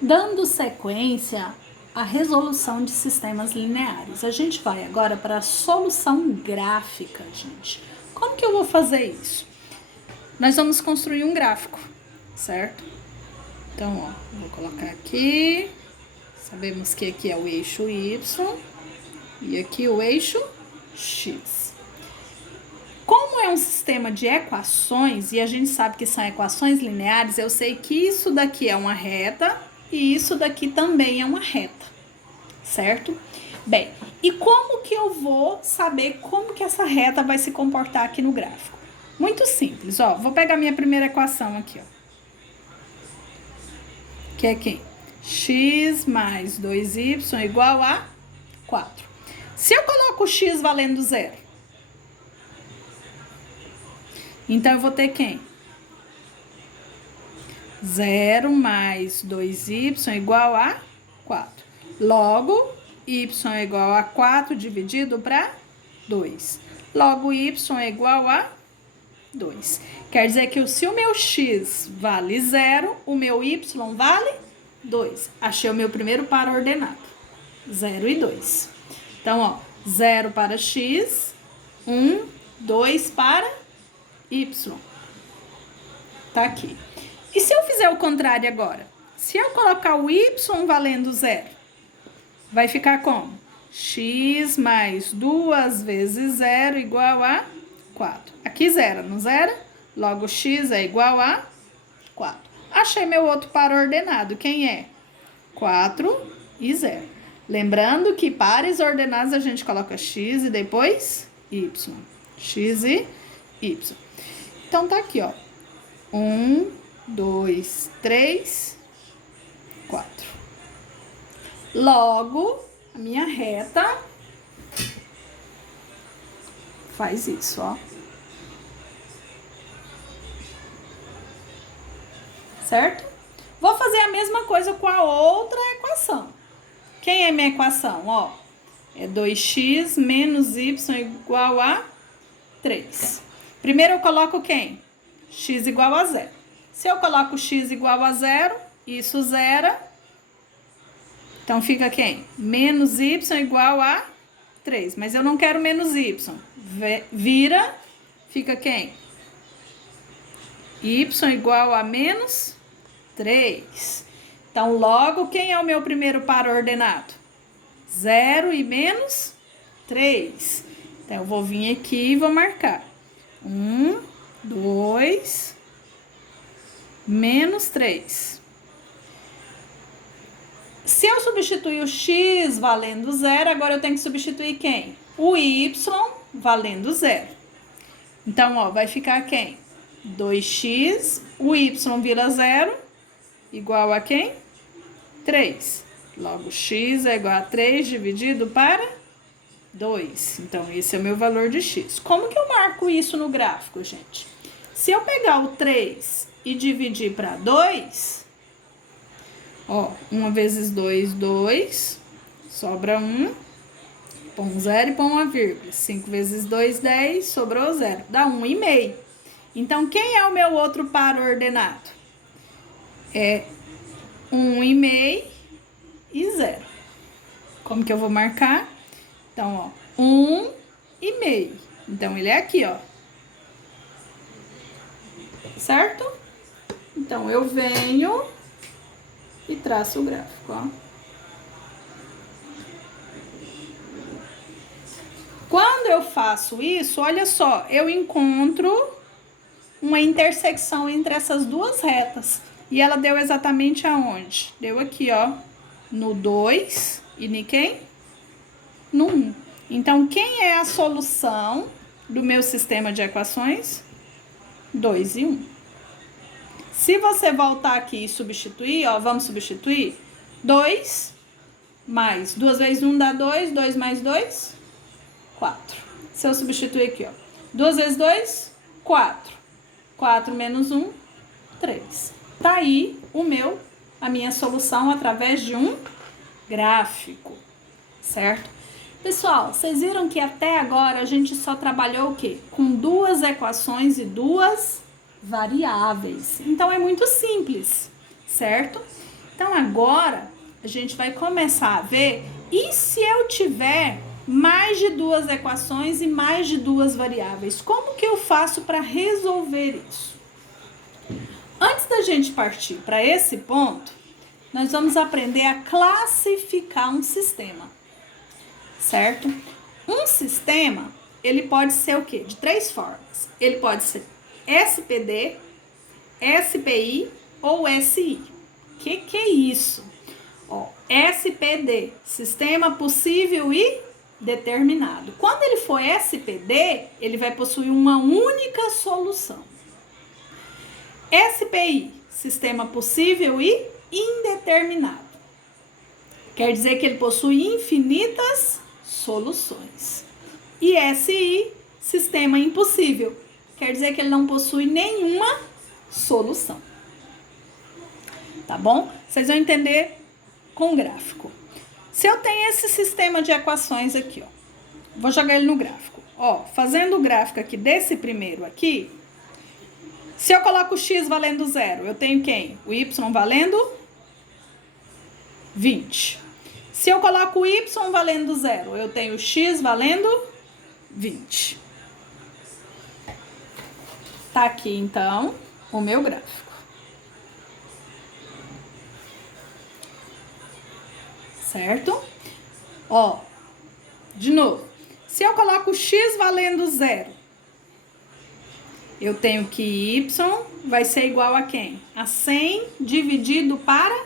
Dando sequência à resolução de sistemas lineares, a gente vai agora para a solução gráfica, gente. Como que eu vou fazer isso? Nós vamos construir um gráfico, certo? Então, ó, vou colocar aqui. Sabemos que aqui é o eixo Y e aqui o eixo X. Como é um sistema de equações, e a gente sabe que são equações lineares, eu sei que isso daqui é uma reta e isso daqui também é uma reta, certo? Bem, e como que eu vou saber como que essa reta vai se comportar aqui no gráfico? Muito simples, ó, vou pegar minha primeira equação aqui, ó. Que é quem? X mais 2y igual a 4. Se eu coloco x valendo zero, então eu vou ter quem? 0 mais 2y igual a 4. Logo, y é igual a 4 dividido para 2. Logo, y é igual a 2. Quer dizer que se o meu x vale 0, o meu y vale 2. Achei o meu primeiro par ordenado. 0 e 2. Então, ó, 0 para x, 1, 2 para y. Tá aqui. E se eu fizer o contrário agora? Se eu colocar o y valendo 0, vai ficar como? X mais 2 vezes 0 igual a 4. Aqui zero, não zero? Logo, x é igual a 4. Achei meu outro par ordenado. Quem é? 4 e 0. Lembrando que pares ordenados a gente coloca x e depois y. X e y. Então, tá aqui, ó. 1, 2, 3, 4. Logo, a minha reta faz isso, ó. Certo? Vou fazer a mesma coisa com a outra equação. Quem é minha equação? Ó, é 2x menos y igual a 3. Primeiro eu coloco quem? X igual a 0. Se eu coloco x igual a 0, isso zera. Então, fica quem? Menos y igual a 3. Mas eu não quero menos y. Vira, fica quem? Y igual a menos 3. Então, logo, quem é o meu primeiro par ordenado? 0 e menos 3. Então, eu vou vir aqui e vou marcar. 1, 2, menos 3. Se eu substituir o x valendo 0, agora eu tenho que substituir quem? O y valendo 0. Então, ó, vai ficar quem? 2x, o y vira 0, igual a quem? 3. Logo, x é igual a 3 dividido para 2. Então, esse é o meu valor de x. Como que eu marco isso no gráfico, gente? Se eu pegar o 3 e dividir para 2, ó, 1 vezes 2, 2, sobra 1, põe 0 e põe uma vírgula. 5 vezes 2, 10, sobrou 0, dá 1,5. Então, quem é o meu outro par ordenado? É 1,5 e 0. Como que eu vou marcar? Então, ó, 1,5. Então, ele é aqui, ó. Certo? Então, eu venho e traço o gráfico, ó. Quando eu faço isso, olha só, eu encontro uma intersecção entre essas duas retas. E ela deu exatamente aonde? Deu aqui, ó, no 2 e em quem? No 1. Então, quem é a solução do meu sistema de equações? 2 e 1. Se você voltar aqui e substituir, ó, vamos substituir. 2 mais 2 vezes 1 dá 2, 2 mais 2, 4. Se eu substituir aqui, ó, 2 vezes 2, 4. 4 menos 1, 3. Tá aí a minha solução através de um gráfico, certo? Pessoal, vocês viram que até agora a gente só trabalhou o quê? Com duas equações e duas variáveis. Então, é muito simples, certo? Então, agora, a gente vai começar a ver, e se eu tiver mais de duas equações e mais de duas variáveis? Como que eu faço para resolver isso? Antes da gente partir para esse ponto, nós vamos aprender a classificar um sistema, certo? Um sistema, ele pode ser o quê? De três formas. Ele pode ser SPD, SPI ou SI. Que é isso? Ó, SPD, sistema possível e determinado. Quando ele for SPD, ele vai possuir uma única solução. SPI, sistema possível e indeterminado. Quer dizer que ele possui infinitas soluções. E SI, sistema impossível. Quer dizer que ele não possui nenhuma solução. Tá bom? Vocês vão entender com o gráfico. Se eu tenho esse sistema de equações aqui, ó, vou jogar ele no gráfico. Ó, fazendo o gráfico aqui desse primeiro aqui, se eu coloco o x valendo 0, eu tenho quem? O y valendo 20. Se eu coloco o y valendo 0, eu tenho o x valendo 20. Tá aqui, então, o meu gráfico. Certo? Ó, de novo. Se eu coloco o x valendo 0, eu tenho que y vai ser igual a quem? A 100 dividido para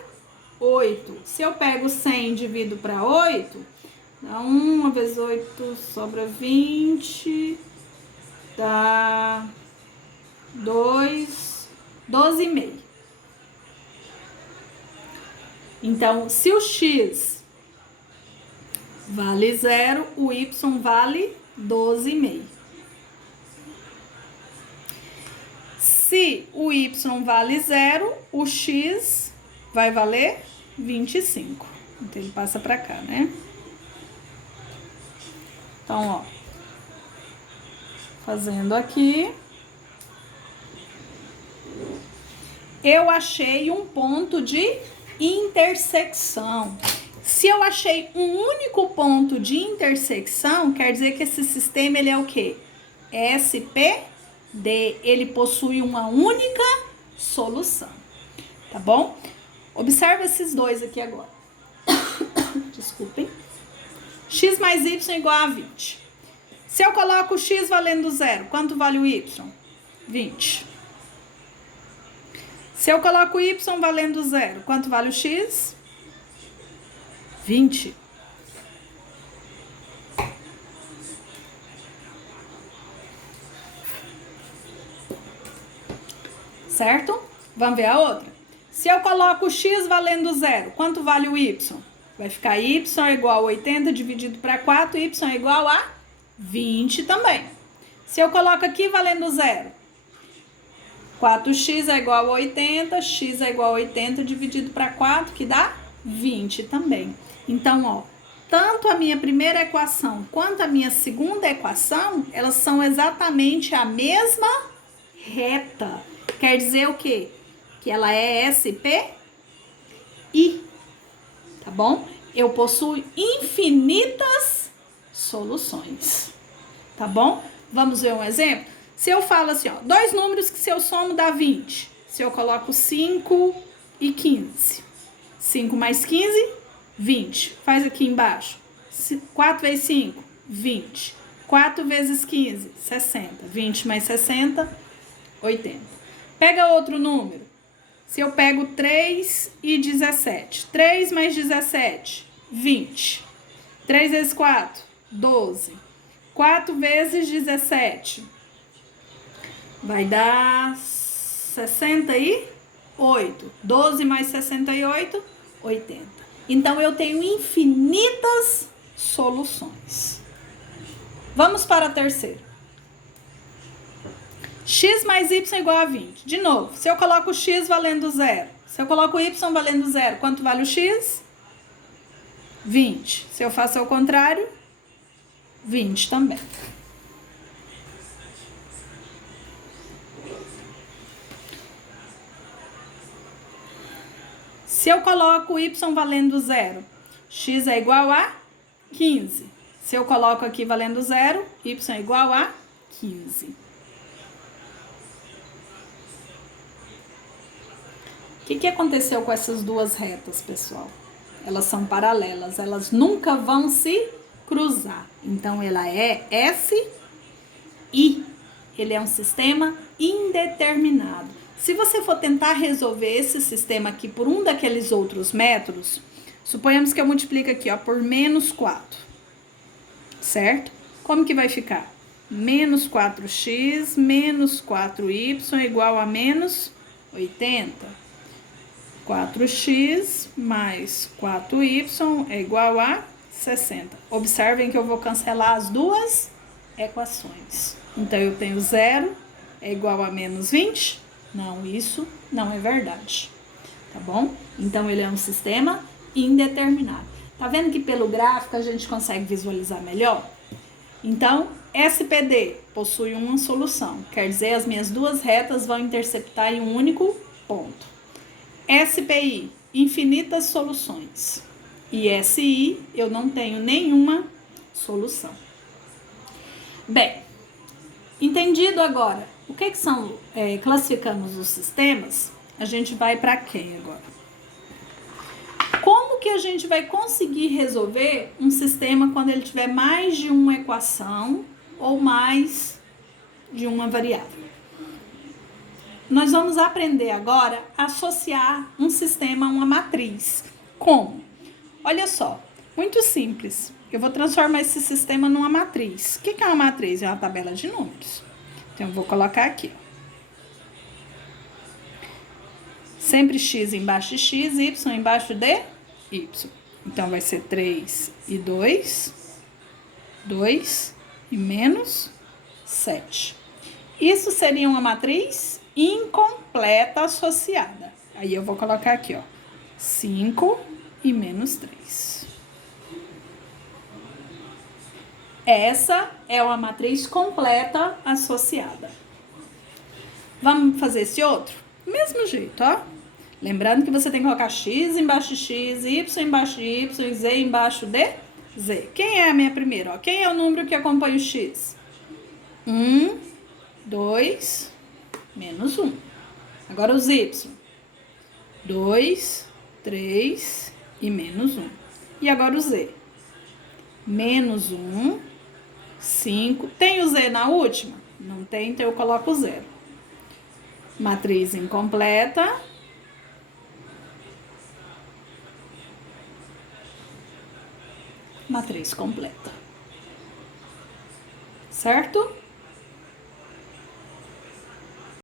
8. Se eu pego 100 e divido para 8, dá 1 vezes 8, sobra 20, dá 2, 12,5. Então, se o x vale 0, o y vale 12,5. Se o y vale 0, o x vai valer 25. Então, ele passa para cá, né? Então, ó. Fazendo aqui. Eu achei um ponto de intersecção. Se eu achei um único ponto de intersecção, quer dizer que esse sistema ele é o quê? SPD. Ele possui uma única solução. Tá bom? Observa esses dois aqui agora. Desculpem. X mais y igual a 20. Se eu coloco o x valendo 0, quanto vale o y? 20. Se eu coloco o y valendo 0, quanto vale o x? 20. Certo? Vamos ver a outra. Se eu coloco o x valendo 0, quanto vale o y? Vai ficar y igual a 80 dividido para 4, y igual a 20 também. Se eu coloco aqui valendo 0, 4x é igual a 80, x é igual a 80 dividido para 4, que dá 20 também. Então, ó, tanto a minha primeira equação quanto a minha segunda equação, elas são exatamente a mesma reta. Quer dizer o quê? Que ela é SPI, tá bom? Eu possuo infinitas soluções, tá bom? Vamos ver um exemplo? Se eu falo assim, ó, dois números que se eu somo dá 20. Se eu coloco 5 e 15. 5 mais 15, 20. Faz aqui embaixo. 4 vezes 5, 20. 4 vezes 15, 60. 20 mais 60, 80. Pega outro número. Se eu pego 3 e 17. 3 mais 17, 20. 3 vezes 4, 12. 4 vezes 17. Vai dar 68. 12 mais 68, 80. Então, eu tenho infinitas soluções. Vamos para a terceira. X mais y igual a 20. De novo, se eu coloco o x valendo 0, se eu coloco o y valendo 0, quanto vale o x? 20. Se eu faço ao contrário, 20 também. Se eu coloco y valendo 0, x é igual a 15. Se eu coloco aqui valendo 0, y é igual a 15. O que aconteceu com essas duas retas, pessoal? Elas são paralelas, elas nunca vão se cruzar. Então, ela é SI. Ele é um sistema indeterminado. Se você for tentar resolver esse sistema aqui por um daqueles outros métodos, suponhamos que eu multiplico aqui, ó, por menos 4. Certo? Como que vai ficar? Menos 4x menos 4y igual a menos 80. 4x mais 4y é igual a 60. Observem que eu vou cancelar as duas equações. Então, eu tenho 0 é igual a menos 20. Não, isso não é verdade. Tá bom? Então, ele é um sistema indeterminado. Tá vendo que pelo gráfico a gente consegue visualizar melhor? Então, SPD possui uma solução. Quer dizer, as minhas duas retas vão interceptar em um único ponto. SPI, infinitas soluções. E SI, eu não tenho nenhuma solução. Bem, entendido agora o que são, classificamos os sistemas, a gente vai para quem agora? Como que a gente vai conseguir resolver um sistema quando ele tiver mais de uma equação ou mais de uma variável? Nós vamos aprender agora a associar um sistema a uma matriz. Como? Olha só, muito simples. Eu vou transformar esse sistema numa matriz. O que é uma matriz? É uma tabela de números. Então, eu vou colocar aqui. Sempre x embaixo de x, y embaixo de y. Então, vai ser 3 e 2, 2 e menos 7. Isso seria uma matriz incompleta associada. Aí, eu vou colocar aqui, ó, 5 e menos 3. Essa é uma matriz completa associada. Vamos fazer esse outro? Mesmo jeito, ó. Lembrando que você tem que colocar x embaixo de x, y embaixo de y, z embaixo de z. Quem é a minha primeira? Ó? Quem é o número que acompanha o x? 1, 2, menos 1. Agora os y. 2, 3 e menos 1. E agora o z. Menos 1, 5. Tem o z na última? Não tem, então eu coloco o 0. Matriz incompleta. Matriz completa. Certo?